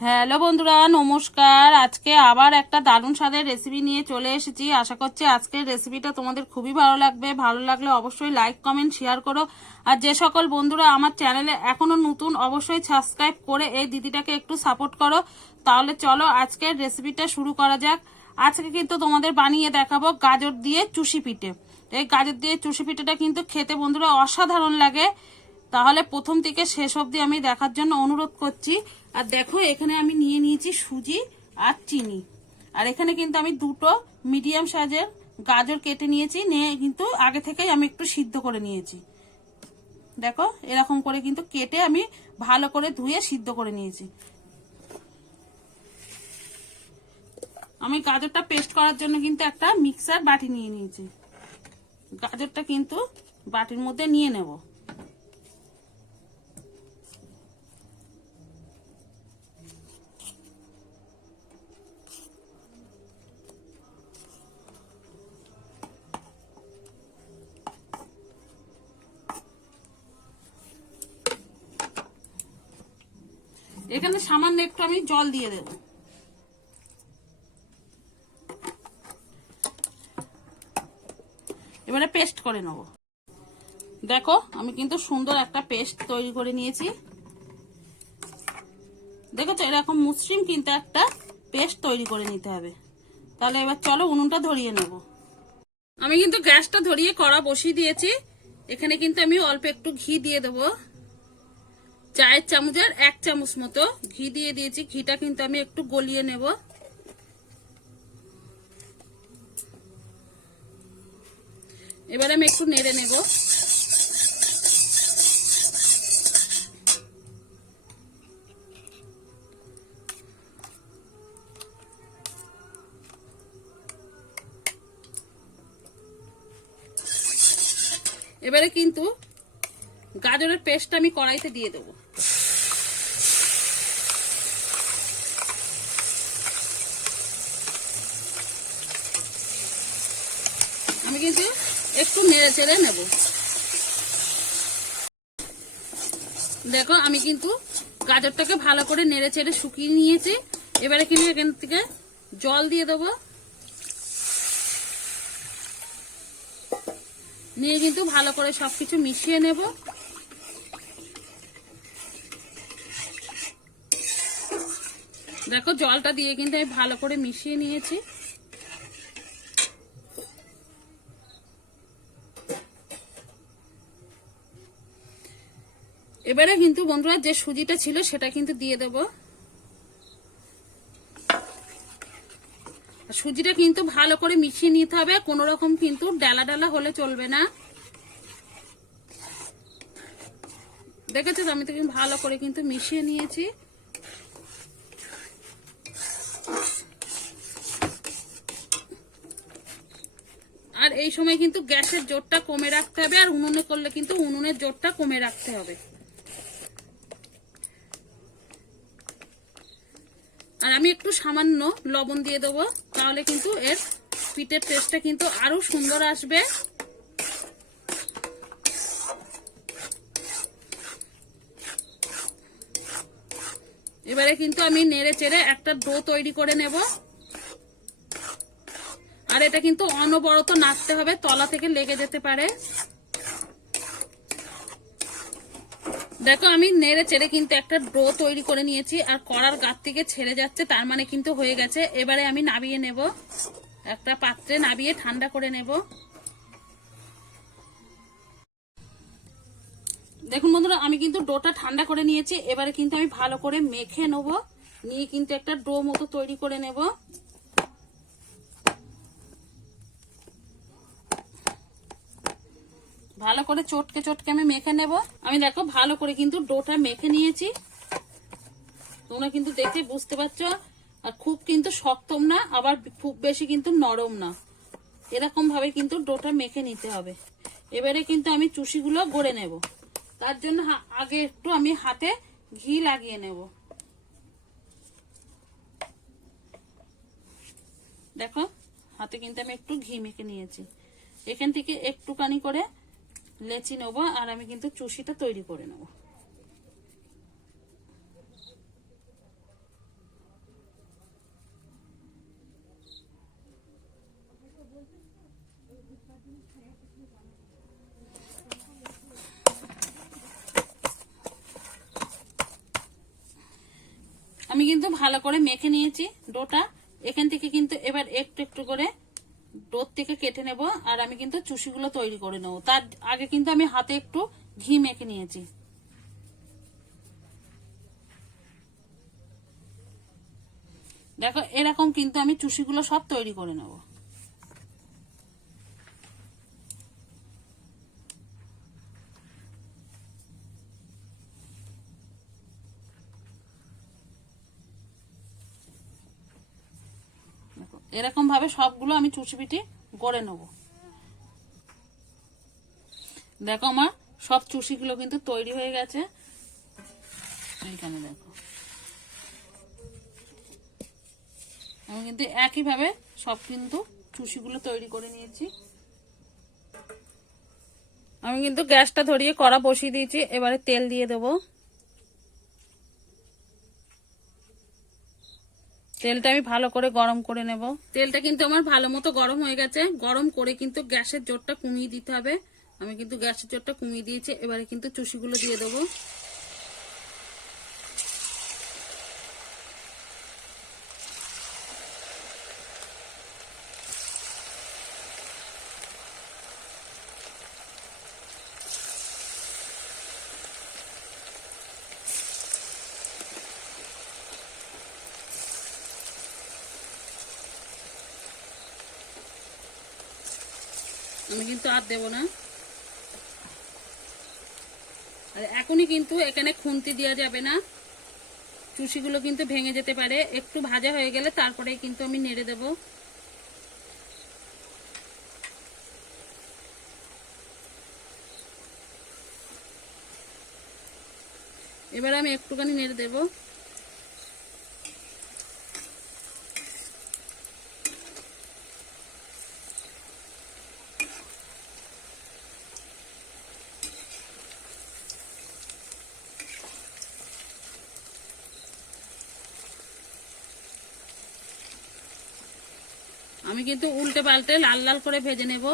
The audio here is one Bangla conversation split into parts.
হ্যালো বন্ধুরা, নমস্কার। আজকে আবার একটা দারুণ স্বাদের রেসিপি নিয়ে চলে এসেছি। আশা করছি আজকের রেসিপিটা তোমাদের খুবই ভালো লাগবে। ভালো লাগলে অবশ্যই লাইক কমেন্ট শেয়ার করো। আর যে সকল বন্ধুরা আমার চ্যানেলে এখনও নতুন, অবশ্যই সাবস্ক্রাইব করে এই দিদিটাকে একটু সাপোর্ট করো। তাহলে চলো আজকের রেসিপিটা শুরু করা যাক। আজকে কিন্তু তোমাদের বানিয়ে দেখাবো গাজর দিয়ে চুষি পিঠে। এই গাজর দিয়ে চুষি পিঠেটা কিন্তু খেতে বন্ধুরা অসাধারণ লাগে। তাহলে প্রথম থেকে শেষ অবধি আমি দেখার জন্য অনুরোধ করছি। আর দেখো, এখানে আমি নিয়ে নিয়েছি সুজি আর চিনি। আর এখানে কিন্তু আমি দুটো মিডিয়াম সাইজের গাজর কেটে নিয়েছি, নিয়ে কিন্তু আগে থেকেই আমি একটু সিদ্ধ করে নিয়েছি। দেখো, এরকম করে কিন্তু কেটে আমি ভালো করে ধুয়ে সিদ্ধ করে নিয়েছি। আমি গাজরটা পেস্ট করার জন্য কিন্তু একটা মিক্সার বাটি নিয়ে নিয়েছি। গাজরটা কিন্তু বাটির মধ্যে নিয়ে নেব। এখানে সামান্য একটু আমি জল দিয়ে দেব। এবারে পেস্ট করে নেব। দেখো, আমি কিন্তু সুন্দর একটা পেস্ট তৈরি করে নিয়েছি। দেখো তো এরকম মুসলিম কিন্তু একটা পেস্ট তৈরি করে নিতে হবে। তাহলে এবার চলো উনুনটা ধরিয়ে নেব। আমি কিন্তু গ্যাসটা ধরিয়ে কড়া বসিয়ে দিয়েছি। এখানে কিন্তু আমি অল্প একটু ঘি দিয়ে দেবো। চায়ের চামচের এক চামচ মতো ঘি দিয়ে দিয়েছি। ঘিটা কিন্তু আমি একটু গলিয়ে নেব। এবারে আমি একটু নেড়ে নেব। এবারে কিন্তু গাজরের পেস্ট আমি কড়াইতে দিয়ে দেবো। আমি কিন্তু একটু নেড়ে চেড়ে নেব। দেখো, আমি কিন্তু গাজরটাকে ভালো করে নেড়ে চেড়ে শুকিয়ে নিয়েছি। এবারে কিন্তু এখান থেকে জল দিয়ে দেবো। নিয়ে কিন্তু ভালো করে সবকিছু মিশিয়ে নেব। দেখো জলটা দিয়ে কিন্তু আমি ভালো করে মিশিয়ে নিয়েছি। এবারে কিন্তু বন্ধুরা যে সুজিটা ছিল সেটা কিন্তু দিয়ে দেব। সুজিটা কিন্তু ভালো করে মিশিয়ে নিতে হবে, কোনো রকম কিন্তু ডালা ডালা হলে চলবে না। দেখেছ আমি তো কিন্তু ভালো করে কিন্তু মিশিয়ে নিয়েছি। এই সময় কিন্তু গ্যাসের জোরটা কমে রাখতে হবে, আর উনুনে করলে কিন্তু উনুনের জোরটা কমে রাখতে হবে। আর আমি একটু সামান্য লবণ দিয়ে দেবো, তাহলে কিন্তু এর পিঠের টেস্টটা কিন্তু আরও সুন্দর আসবে। এবারে কিন্তু আমি নেড়ে চেড়ে একটা ডো তৈরি করে নেব। আর এটা কিন্তু অনবরত নাড়তে হবে, তলা থেকে লেগে যেতে পারে। দেখো, আমি নেড়ে চেড়ে কিন্তু একটা ডো তৈরি করে নিয়েছি, আর কড়ার গাত থেকে ছেড়ে যাচ্ছে, তার মানে কিন্তু হয়ে গেছে। এবারে আমি নাবিয়ে নেব, একটা পাত্রে নাবিয়ে ঠান্ডা করে নেব। দেখুন বন্ধুরা, আমি কিন্তু ডোটা ঠান্ডা করে নিয়েছি, এবারে কিন্তু আমি ভালো করে মেখে নেব, নিয়ে কিন্তু একটা ডো মতো তৈরি করে নেব। ভালো করে চটকে চটকে আমি মেখে নেব। আমি দেখো ভালো করে কিন্তু ডোটা মেখে নিয়েছি। তোমরা কিন্তু দেখে বুঝতে পারছ, আর খুব কিন্তু শক্তম না, আবার খুব বেশি কিন্তু নরম না। এরকম ভাবে কিন্তু ডোটা মেখে নিতে হবে। এবারে কিন্তু আমি চুষিগুলো গড়ে নেব। তার জন্য আগে একটু আমি হাতে ঘি লাগিয়ে নেব। দেখো, হাতে কিন্তু আমি একটু ঘি মেখে নিয়েছি। এখান থেকে একটুখানি করে লেচি নেব আর আমি কিন্তু চুষিটা তৈরি করে নেব। আমি কিন্তু ভালো করে মেখে নিয়েছি ডোটা। এখান থেকে কিন্তু এবার একটু একটু করে ডোর থেকে কেটে নেব, আর আমি কিন্তু চুষিগুলো তৈরি করে নেব। তার আগে কিন্তু আমি হাতে একটু ঘি মেখে নিয়েছি। দেখো, এরকম কিন্তু আমি চুষিগুলো সব তৈরি করে নেব। দেখো, এরকম ভাবে সবগুলো আমি চুষি পিটি গড়ে নেব। দেখো আমার সব চুষিগুলো কিন্তু তৈরি হয়ে গেছে। এইখানে দেখো। আমি কিন্তু একইভাবে সব কিন্তু চুষিগুলো তৈরি করে নিয়েছি। আমি কিন্তু গ্যাসটা ধরিয়ে কড়া বসিয়ে দিয়েছি এবারে তেল দিয়ে দেব। তেলটা আমি ভালো করে গরম করে নেব। তেলটা কিন্তু আমার ভালো মতো গরম হয়ে গেছে। গরম করে কিন্তু গ্যাসের জোরটা কমিয়ে দিতে হবে। আমি কিন্তু গ্যাসের জোরটা কমিয়ে দিয়েছি। এবারে কিন্তু চুষিগুলো দিয়ে দেবো। আমি কিন্তু আর দেব না। আর এখনই কিন্তু এখানে খুন্তি দেওয়া যাবে না। চুষিগুলো কিন্তু ভেঙে যেতে পারে। একটু ভাজা হয়ে গেলে তারপরে কিন্তু আমি নেড়ে দেব। এবার আমি একটুখানি নেড়ে দেবো। আমি কিন্তু উল্টে পাল্টে লাল লাল করে ভেজে নেব।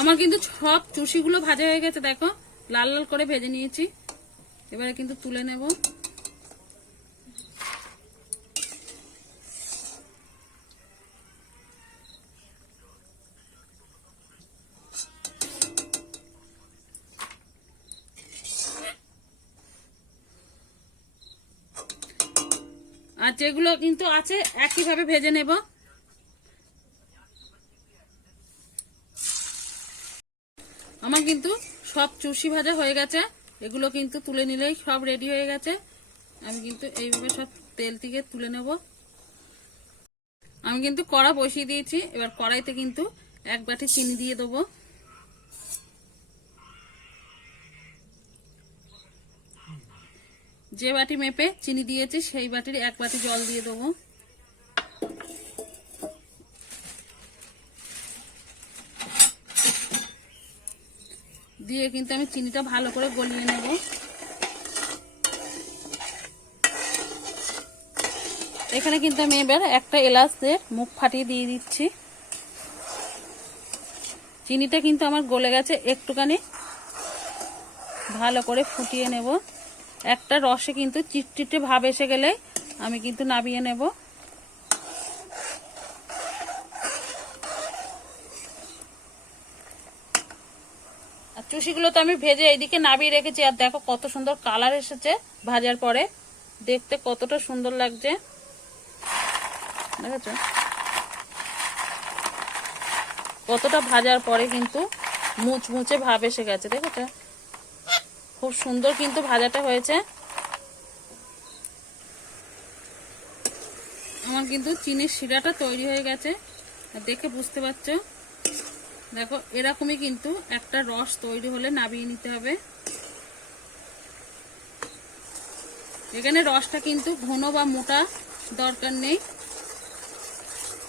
আমার কিন্তু সব চুষিগুলো ভাজা হয়ে গেছে, দেখো। লাল লাল করে ভেজে নিয়েছি। এবারে কিন্তু তুলে নেব। যেগুলো কিন্তু আছে, একইভাবে ভেজে নেব। আমার কিন্তু সব চুষি ভাজা হয়ে গেছে। এগুলো কিন্তু তুলে নিলেই সব রেডি হয়ে গেছে। আমি কিন্তু এইভাবে সব তেল থেকে তুলে নেব। আমি কিন্তু কড়া বসিয়ে দিয়েছি। এবার কড়াইতে কিন্তু এক বাটি চিনি দিয়ে দেবো। যে বাটি মেপে চিনি দিয়েছি, সেই বাটির এক বাটি জল দিয়ে দেবো। দিয়ে কিন্তু আমি চিনিটা ভালো করে গলিয়ে নেব। এখানে কিন্তু আমি এবার একটা এলাচের মুখ ফাটিয়ে দিয়ে দিচ্ছি। চিনিটা কিন্তু আমার গলে গেছে, একটুখানি ভালো করে ফুটিয়ে নেব। একটা রসে কিন্তু চিটচিটে ভাব এসে গেলে আমি কিন্তু নাবিয়ে নেব। আর চুষিগুলো তো আমি ভেজে এইদিকে নাবিয়ে রেখেছি, আর দেখো কত সুন্দর কালার এসেছে ভাজার পরে। দেখতে কতটা সুন্দর লাগছে। দেখেছ? কতটা ভাজার পরে কিন্তু মুচমুচে ভাব এসে গেছে, দেখেছ? খুব সুন্দর কিন্তু ভাজাটা হয়েছে। আমার কিন্তু চিনির শিরাটা তৈরি হয়ে গেছে। দেখে বুঝতে পারছ? দেখো, এরকমই কিন্তু একটা রস তৈরি হলে নাবিয়ে নিতে হবে। এখানে রসটা কিন্তু ঘন বা মোটা দরকার নেই।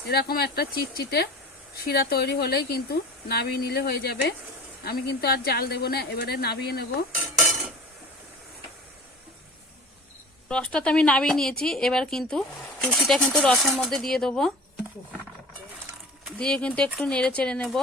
এরকম একটা চিটচিটে শিরা তৈরি হলেই কিন্তু নাবিয়ে নিলে হয়ে যাবে। আমি কিন্তু আর জাল দেব না, এবারে নাবিয়ে নেব। রসটা তো আমি নামিয়ে নিয়েছি। এবার কিন্তু লুচিটা কিন্তু রসের মধ্যে দিয়ে দেবো। দিয়ে কিন্তু একটু নেড়ে চেড়ে নেব।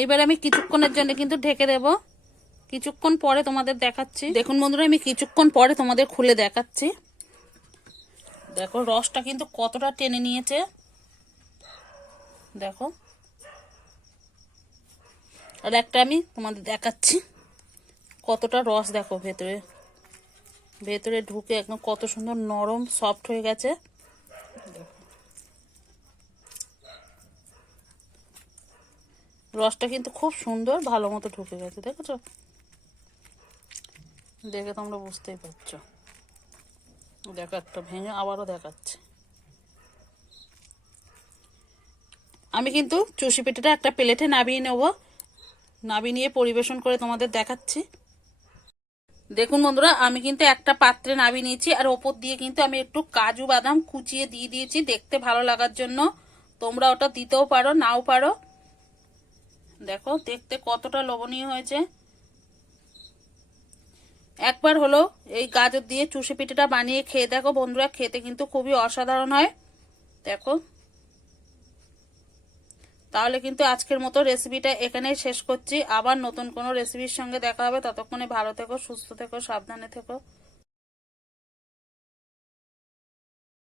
এইবার আমি কিছুক্ষণের জন্য কিন্তু ঢেকে দেবো। কিছুক্ষণ পরে তোমাদের দেখাচ্ছি। দেখুন বন্ধুরা, আমি কিছুক্ষণ পরে তোমাদের খুলে দেখাচ্ছি। দেখো, রসটা কিন্তু কতটা টেনে নিয়েছে। দেখো। আর একটা আমি তোমাদের দেখাচ্ছি। কতটা রস দেখো ভেতরে। ভেতরে ঢুকে একদম কত সুন্দর নরম সফট হয়ে গেছে। রসটা কিন্তু খুব সুন্দর ভালো মতো ঢুকে গেছে, দেখেছ? দেখে তোমরা বুঝতেই পারছ। দেখো, একটা ভেঙে আবারও দেখাচ্ছে। আমি কিন্তু চুষি পিঠাটা একটা প্লেটে নাবিয়ে নেব। নাবিয়ে নিয়ে পরিবেশন করে তোমাদের দেখাচ্ছি। দেখুন বন্ধুরা, আমি কিন্তু একটা পাত্রে নাবিয়ে নিয়েছি, আর ওপর দিয়ে কিন্তু আমি একটু কাজু বাদাম কুচিয়ে দিয়ে দিয়েছি দেখতে ভালো লাগার জন্য। তোমরা ওটা দিতেও পারো, নাও পারো। দেখো, দেখতে কতটা লোভনীয় হয়েছে। একবার হলো এই গাজর দিয়ে চুষি পিঠেটা বানিয়ে খেয়ে দেখো বন্ধুরা, খেতে কিন্তু খুবই অসাধারণ হয়। দেখো। তাহলে কিন্তু আজকের মতো রেসিপিটা এখানেই শেষ করছি। আবার নতুন কোনো রেসিপির সঙ্গে দেখা হবে। ততক্ষণে ভালো থেকো, সুস্থ থেকো, সাবধানে থেকো।